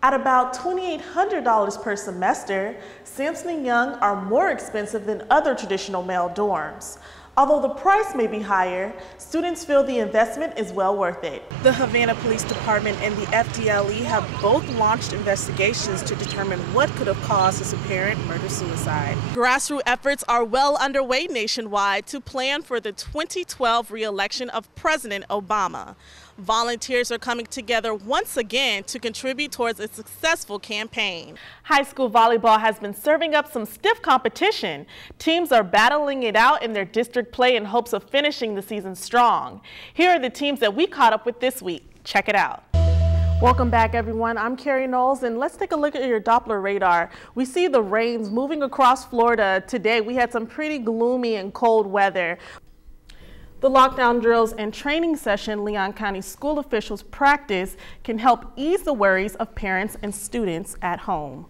At about $2,800 per semester, Sampson and Young are more expensive than other traditional male dorms. Although the price may be higher, students feel the investment is well worth it. The Havana Police Department and the FDLE have both launched investigations to determine what could have caused this apparent murder-suicide. Grassroots efforts are well underway nationwide to plan for the 2012 re-election of President Obama. Volunteers are coming together once again to contribute towards a successful campaign. High school volleyball has been serving up some stiff competition. Teams are battling it out in their district play in hopes of finishing the season strong. Here are the teams that we caught up with this week. Check it out. Welcome back, everyone. I'm Carrie Knowles, and let's take a look at your Doppler radar. We see the rains moving across Florida today. We had some pretty gloomy and cold weather. The lockdown drills and training session Leon County school officials practice can help ease the worries of parents and students at home.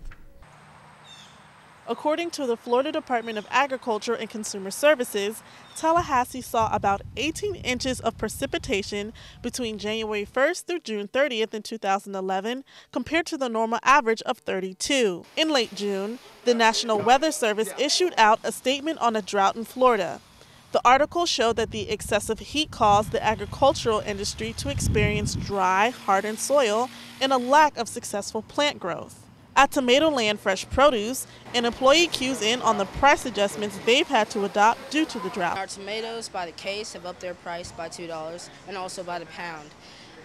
According to the Florida Department of Agriculture and Consumer Services, Tallahassee saw about 18 inches of precipitation between January 1st through June 30th in 2011, compared to the normal average of 32. In late June, the National Weather Service issued out a statement on a drought in Florida. The article showed that the excessive heat caused the agricultural industry to experience dry, hardened soil and a lack of successful plant growth. At Tomatoland Fresh Produce, an employee cues in on the price adjustments they've had to adopt due to the drought. Our tomatoes by the case have upped their price by $2 and also by the pound.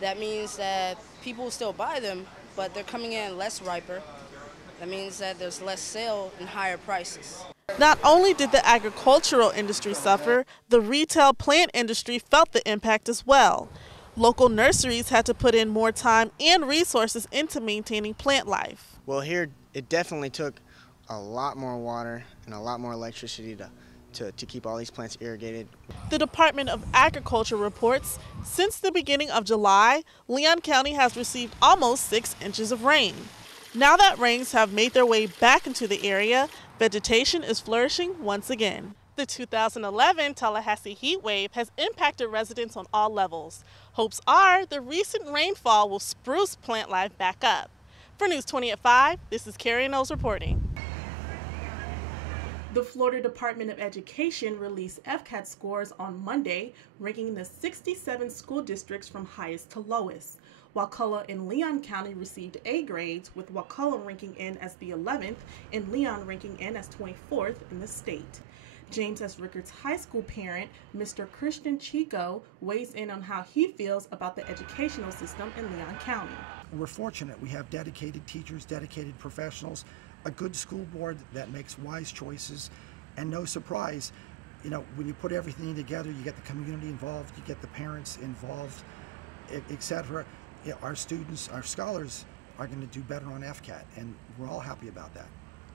That means that people still buy them, but they're coming in less riper. That means that there's less sale and higher prices. Not only did the agricultural industry suffer, the retail plant industry felt the impact as well. Local nurseries had to put in more time and resources into maintaining plant life. Well, here it definitely took a lot more water and a lot more electricity to keep all these plants irrigated. The Department of Agriculture reports since the beginning of July, Leon County has received almost 6 inches of rain. Now that rains have made their way back into the area, vegetation is flourishing once again. The 2011 Tallahassee heat wave has impacted residents on all levels. Hopes are the recent rainfall will spruce plant life back up. For News 20 at 5, this is Carrie Knowles reporting. The Florida Department of Education released FCAT scores on Monday, ranking the 67 school districts from highest to lowest. Wakulla and Leon County received A grades, with Wakulla ranking in as the 11th and Leon ranking in as 24th in the state. James S. Rickards High School parent, Mr. Christian Chico, weighs in on how he feels about the educational system in Leon County. We're fortunate. We have dedicated teachers, dedicated professionals, a good school board that makes wise choices, and no surprise, you know, when you put everything together, you get the community involved, you get the parents involved, etc. Yeah, our students, our scholars are going to do better on FCAT, and we're all happy about that.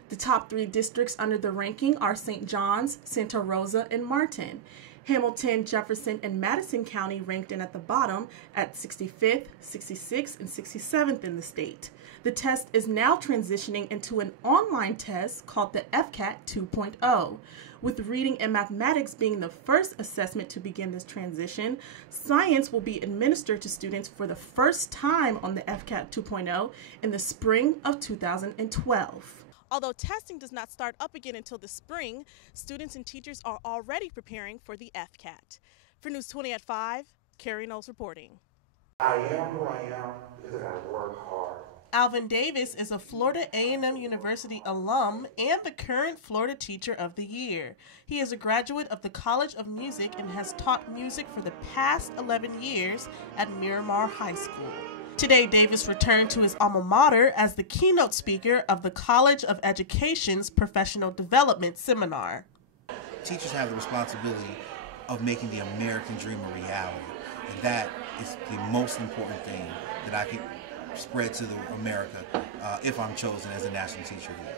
The top 3 districts under the ranking are St. John's, Santa Rosa, and Martin. Hamilton, Jefferson, and Madison County ranked in at the bottom at 65th, 66th, and 67th in the state. The test is now transitioning into an online test called the FCAT 2.0. With reading and mathematics being the first assessment to begin this transition, science will be administered to students for the first time on the FCAT 2.0 in the spring of 2012. Although testing does not start up again until the spring, students and teachers are already preparing for the FCAT. For News 20 at 5, Carrie Knowles reporting. I am who I am because I work hard. Alvin Davis is a Florida A&M University alum and the current Florida Teacher of the Year. He is a graduate of the College of Music and has taught music for the past 11 years at Miramar High School. Today, Davis returned to his alma mater as the keynote speaker of the College of Education's Professional Development Seminar. Teachers have the responsibility of making the American dream a reality, and that is the most important thing that I can spread to America if I'm chosen as a national teacher here.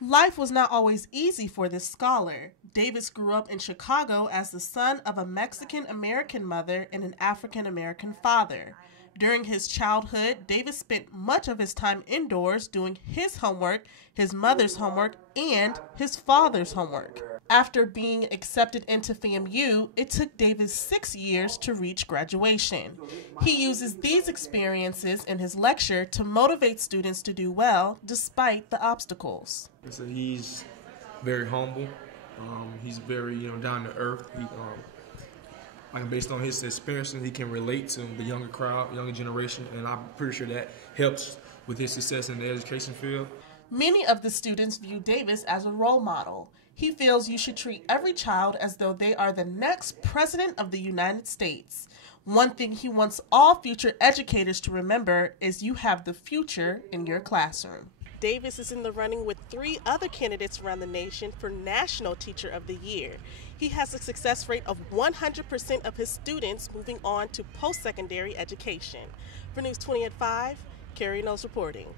Life was not always easy for this scholar. Davis grew up in Chicago as the son of a Mexican-American mother and an African-American father. During his childhood, Davis spent much of his time indoors doing his homework, his mother's homework, and his father's homework. After being accepted into FAMU, it took Davis 6 years to reach graduation. He uses these experiences in his lecture to motivate students to do well despite the obstacles. So he's very humble. He's very down to earth. Based on his experiences, he can relate to the younger crowd, younger generation, and I'm pretty sure that helps with his success in the education field. Many of the students view Davis as a role model. He feels you should treat every child as though they are the next president of the United States. One thing he wants all future educators to remember is you have the future in your classroom. Davis is in the running with 3 other candidates around the nation for National Teacher of the Year. He has a success rate of 100% of his students moving on to post-secondary education. For News 20 at 5, Carrie Knowles reporting.